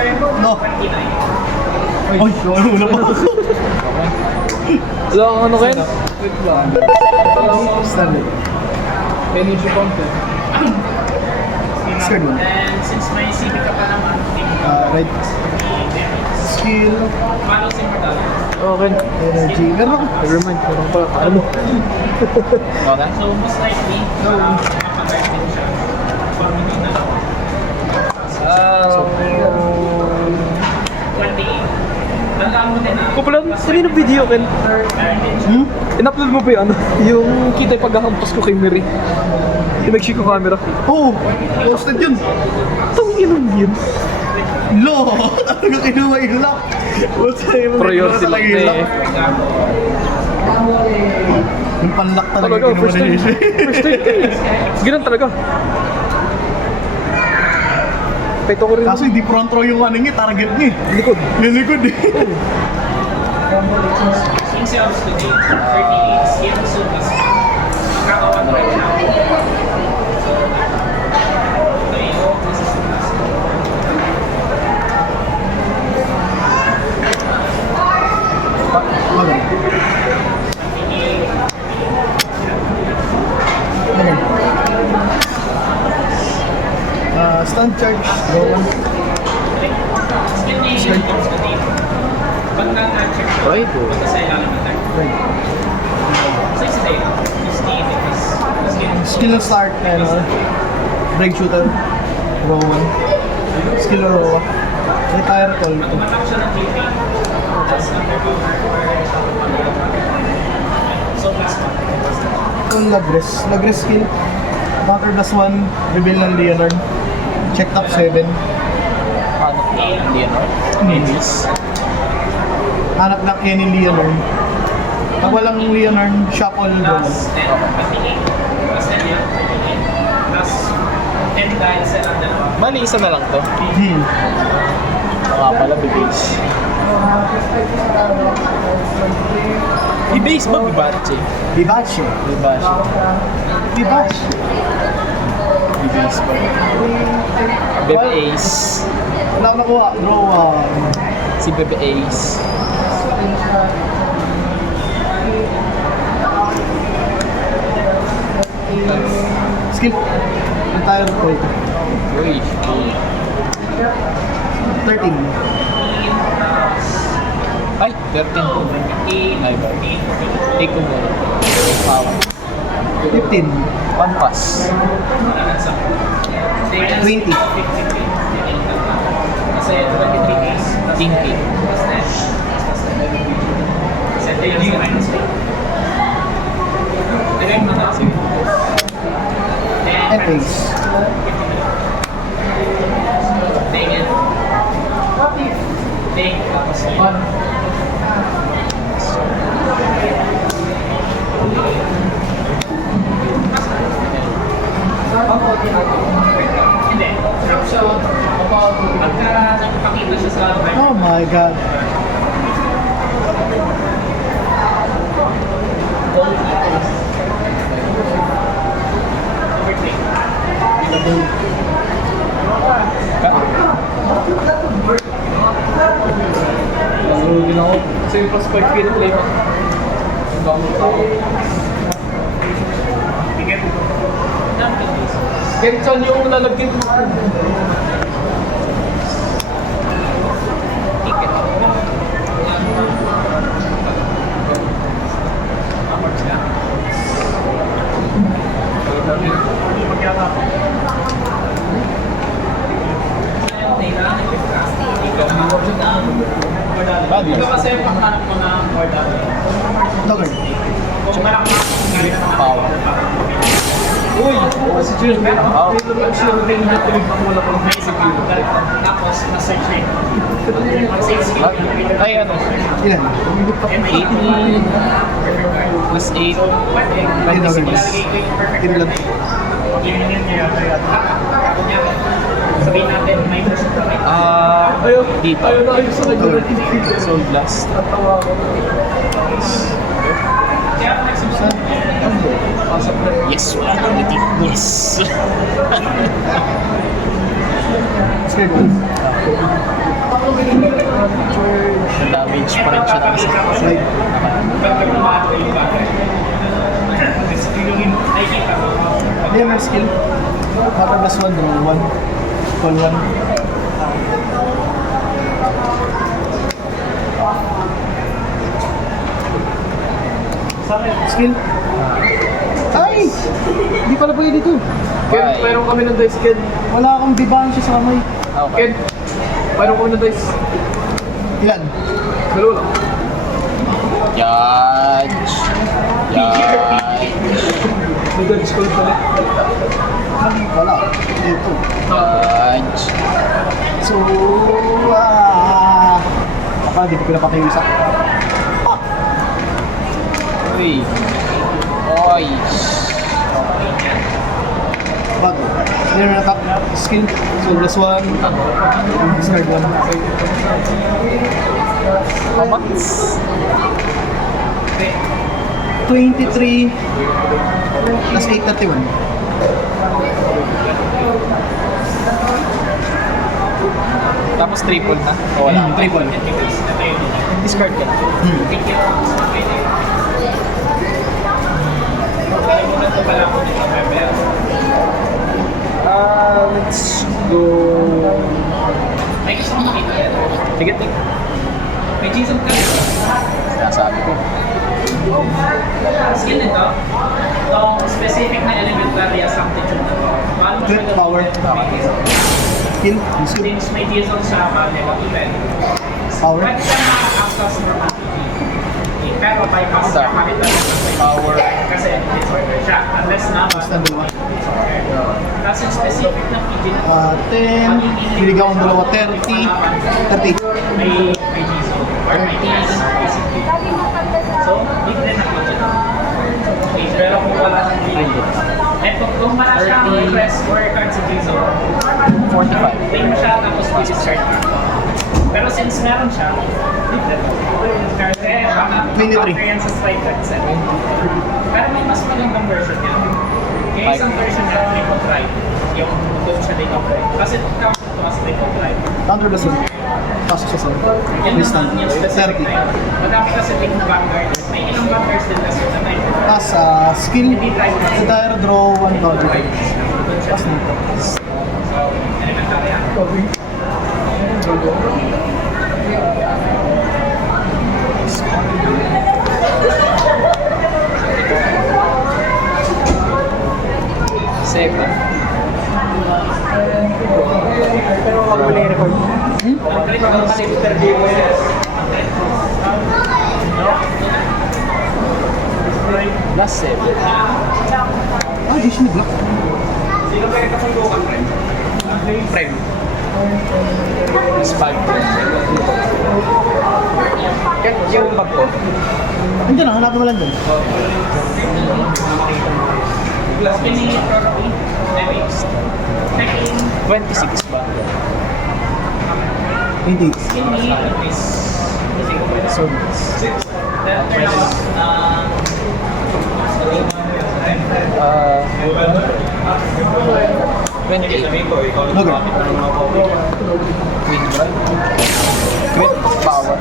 No. Ay, wala pa. Wala kang ano, Ken? Wait ba? Stanley. Energy content. Scared mo. And since may CV ka pa naman, Right. Skill. models immortal. Okay. Energy. Meron ako. Nevermind. Meron pa. Alam mo. Okay. So most likely, mapag-guard din siya. For hindi na. So, 28. Tandaan mo din Kung pala, kanina video, Ken? In-upload mo ba yung ano? Yung kita yung paghahampas ko kay Mary. Yung nag-shake ko camera. Oh! Posted yun. Tanginong yun. Lo! Talaga kinuha yung lock. What's yung Priority lang yung lock? eh. Yung panlock talaga Talaga, kinuha first na time. yun. First time. Ganun talaga. Pito ko rin. Kaso hindi front row yung ano niya, target niya. Likod. Yung likod eh. In sales today, 38 skills. So mas makakapan right now. So, tayo, this is the last. Stand charge. Go on. Skill name, comes the name. Pag na-check siya, Right, oh. pag sa ilalim ng tag. Right. So it's day, just name it is skill. Skill na start and break shooter. Row 1. Skill na row 1. Retire call. Pag umatak siya ng GP, that's number 2. So plus 1. Kung Lagress skill. Counter plus 1. Reveal ng Leonard. Check top 7. ano? Hindi ano? Minis. Hanap na any Leonard. Pag walang Leonard, shuffle roll. Plus 10, pati 8. Plus 10 yan. Plus 10 dahil sa lang dalawa. Mali, isa na lang to. Heal. Mga pala, bibase. Bibase ba? Bibache? Dibache. Bibache. Dibache. Bibase ba? Bebe Ace. Wala ko nakuha. Row Si Bebe Ace. skill. Retire call. Uy. 13. Ay, 13 ko. Ay ba? Take ko muna. Power. 15. One pass. 20. Kasi 23 days. Tinky. Plus 10. Set tayo sa minus 8. Lagay mo na. Sige. Epics. Dang it. Dang. Tapos 1. Hindi. So, pagka nagpakita siya sa Oh my god. overtake. So, ginawa ko. Kasi yung plus 5 pin-play ko. Ticket. Ken, saan yung lalagyan mo? Upwards ka. Ikaw kasi yung panghanap mo ng board up. Dogger. Kung malaki ang gamit ng Power. Uy! Si Jill. Pero lang siya rin na tuloy pang wala pang basic yun. tapos na-search na yun. Mag-save skill. Ay, ano? Ilan? 18 plus 8. 26. Ilalagay ko yung perfect Ilan? Sabihin natin, may version ka right? Ayaw. Dito. Ayaw na ayaw sa kanya. Soul Blast. Natawa ako. Kaya ako nagsimula. Pasok na. Yes, wala kang ngiti. Yes. Scared one. damage pa rin siya ng isa. Slide. Hindi, may skill. Mata plus 1, draw 1. Call 1. Skill. Ay! Hindi pala pwede dito. Ken, mayroon kami ng dice, Ken. Wala akong dibahan siya sa kamay. Okay. Ken, mayroon kami ng dice. Ilan? Dalawa lang. Judge. May dice ko pala. Wala. Dito. Judge. So, baka hindi ko pinapakiusak. Uy. Oy. Bago. Hindi naman attack. Skill. So, plus 1. Discard 1. Kamats. 23 plus 831. Tapos triple na. O wala. Triple. Discard ka. Let's go. May gusto mo makita yan. Sige, tig. May Jason ka rin. Nasabi ko. Skill nito, itong specific na elementary assumption na to. Paano mo siya Good power. gagawin? Skill. Skill. Since may Jason sa negative 10, Power. pwede siya ma-access normal PvP. Pero bypass siya kahit na Power. kasi disorder siya. Unless naman, Basta dalawa. disorder. Kasi specific na PG na to, 10. Bibigyan ko ng dalawa. 30. 30. may Jason or may Jason basically. So, big din ang PG. Okay, pero kung wala sa PG, kung wala siyang request or card si Jason, 45. play mo siya tapos i-discard ka. Pero since meron siya, different. Kasi baka 23. counter yan sa slide card set. Pero may mas magandang version niya. Kaya isang version na may drive, yung doon sa date of drive. Kasi count ito as date of drive. Counter plus 1. Pasok sa sun. Yan Please stand. naman yung specific 30. na yun. Madami kasi take na vanguard. May ilang vanguards din kasi na time. Tapos, skill. Entire draw 1 card. Tapos nito. So, elementary yan. Second. Pero wag mo na-record. Last 7. Disney Black. Prime. Last 5. Ken, yung bag ko. Andiyan na, hanapin mo lang dun. Spinning it properly. Checking. 26 ba? Hindi. Spinning it is So, uh, 28. No go. Crit power.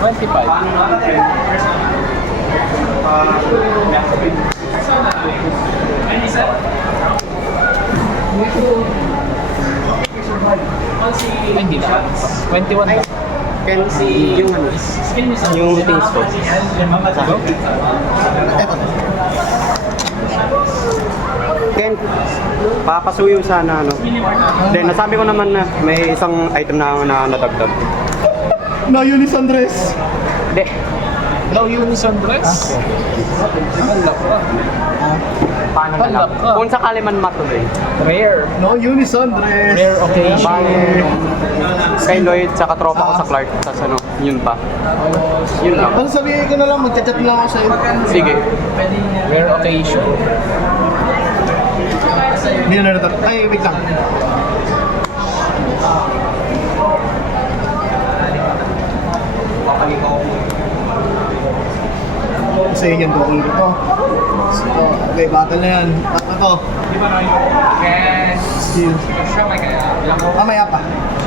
25. And is that? Hindi na. 21 na. Ken, yung ano, yung things ko. Eto. Ken, papasuyo sana ano. Then nasabi ko naman na may isang item na nadagdag. No, Yunis Andres. Hindi. No unison dress? Hala ka. Paano na lang? Hala ka. Kung sakali man matuloy. Rare. No, Yunis Andres. Rare occasion. Bale, kay Lloyd sa katropa ko sa Clark. Tapos ano, yun pa. Yun lang. Ano sabihin ko na lang, magchat-chat lang ako sa'yo. Sige. Rare occasion. Hindi na natin. Ay, wait lang. second to ito. So, okay, battle na yan. Tap na to. Yes. Skill. Siya may kaya. Mamaya pa.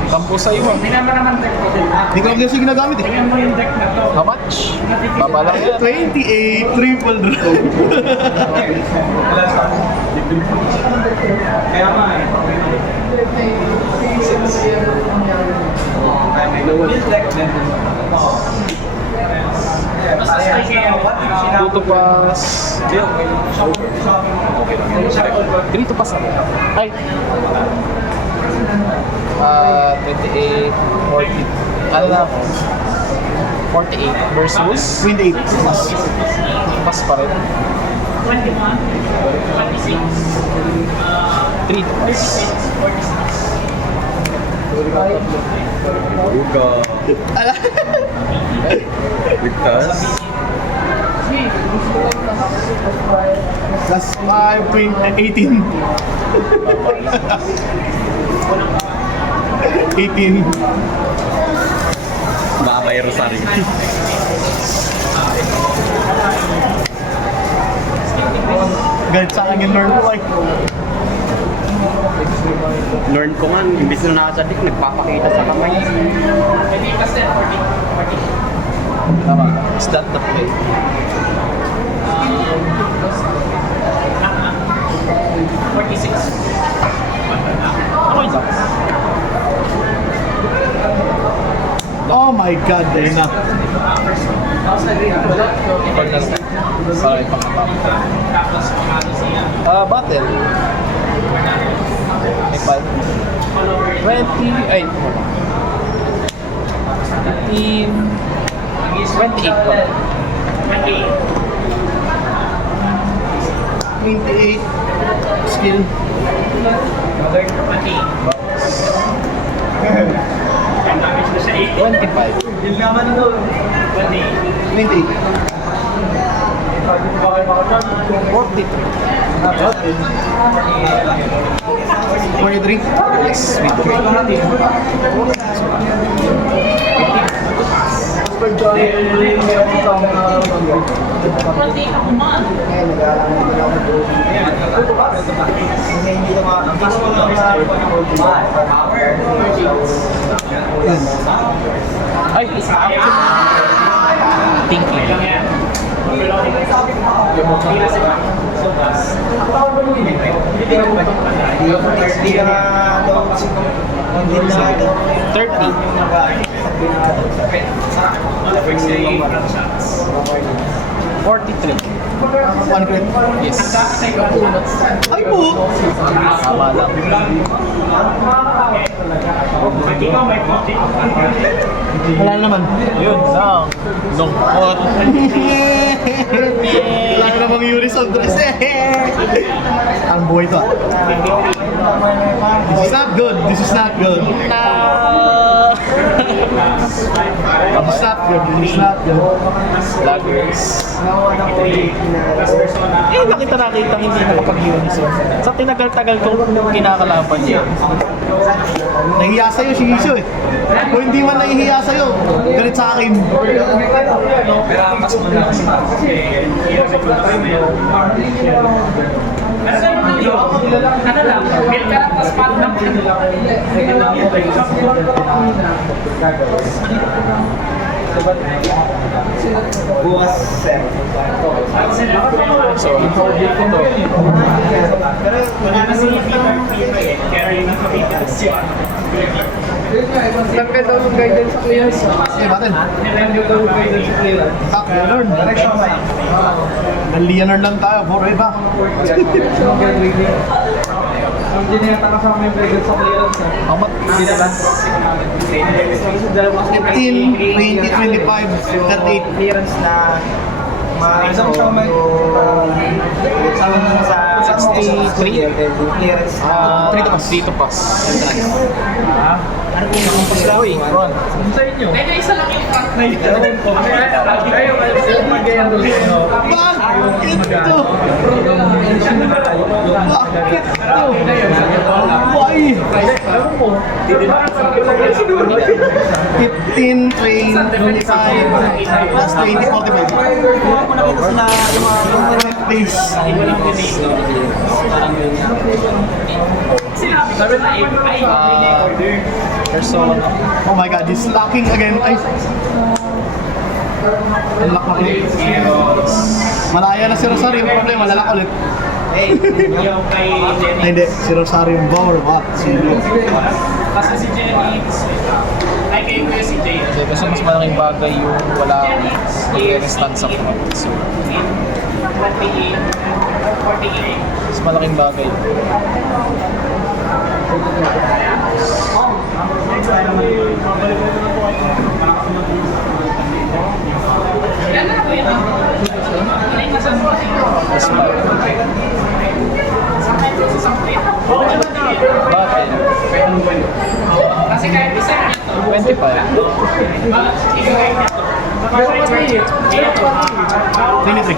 Tampo sa iyo. Tingnan mo naman deck ko. Hindi ko lang kasi ginagamit eh. Tingnan mo yung deck na to. How much? Baba lang yan. 28 triple draw. Kaya nga eh. Basta kaya Dito pas. Dito pas ako. Ay. 28, 40. Ano na ako? 48 versus 28 plus. pas pa rin. 21, 26, 3 to pas. 46. Because? Plus 5, 18. 18. Baka may rosaryo. Galit sa akin yung learn ko like. Learn ko nga, imbis na nakasadik, nagpapakita sa kamay. Hindi kasi 40. Tama. Is that the play? 46. Okay lang. Oh my god, dahil na. Ikaw na lang. Para ipakapap. Tapos pumalo siya. Battle. May 5. 20. Ay. 15. 28 pa. 28. 28. Skill. 28. Damage na siya 25. 28. 43. Yes, with grade. Ay, thinking. One crit. Yes. Ay po! Tama lang. Wala na naman. Yun lang. Lungkot. Wala na namang Unison dress eh. Ang buhay to ah. This is not good. This is not good. This is not good. This is not good. Laggers. Eh, nakita hindi nakapag-unison. Sa tinagal-tagal kong kinakalaban niya. Nahihiya sa'yo si Iso eh. Kung hindi man nahihiya sa'yo, galit sa akin. Ano lang, build ka lang, tapos paano lang Bukas 7. So, ito. wala na si Peter eh. Carry na kami siya. Nagka daw ng guidance sa clearance. Okay, batin. Nagka daw ng guidance sa clearance. Top Leonard. Leonard lang tayo. Forever. Ang dinayata kasama yung guidance sa clearance. How much? Hindi naman. 15, 20, 25, 38. Clearance na Isang siya may... sa 63. clearance 3 to pass. Ano kung nakumpas ka? Uy, Ron. Sa inyo? Medyo isa lang yung front na yun. Kayo, mag-ganyan doon sa inyo. Bakit to? Bakit to? Why? 15, 20, 25, plus 20, 45. Please. Walang donate, no? Sabi na, ay, order. Persona. Oh my god, he's locking again. Ay. Unlock na ulit. Malaya na si Rosario. Yung problema, lalak ulit. Yung kay Jenny. Ay, hindi. Si Rosario yung Bauer. What? Kasi si Jenny, ay kay Kuya si Jay. Kasi mas malaking bagay yung wala mag-stand sa front. So, 28. 48. mas malaking bagay. Yan na po yun. Mas bakit? Kasi kahit isa niya to, 25. Trinity.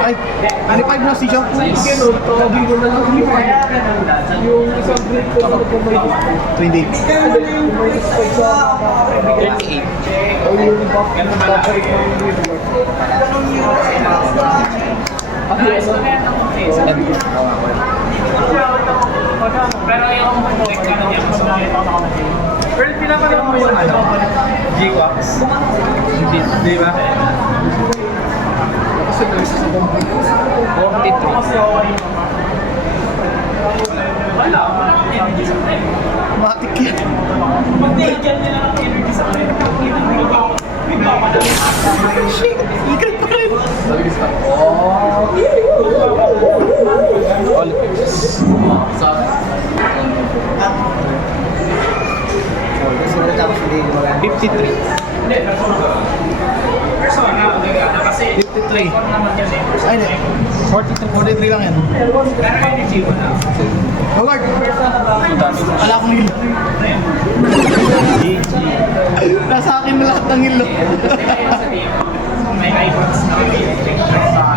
Ay, 25 na si John. Tawagin ko na lang yung isang break ko na nagkamay. 28. Yung minus 5 sa 38. o yung babalik ng liver. pero yung check ka na niya, mas Pero pinapanood mo yung ano? G-Wax? Hindi, di ba? Kasi guys, 43. wala. Energy sa akin. Matik yan. Magdagyan nila ng energy sa akin. Shit! Ikat pa rin. All purpose. $53. Persona, kasi 53. naman yan eh. Ay, hindi. 43 lang yan. Pero energy wala. Howard! Ang dami. Wala akong hilo. Nasa akin na lahat ng hilo. May iPhones na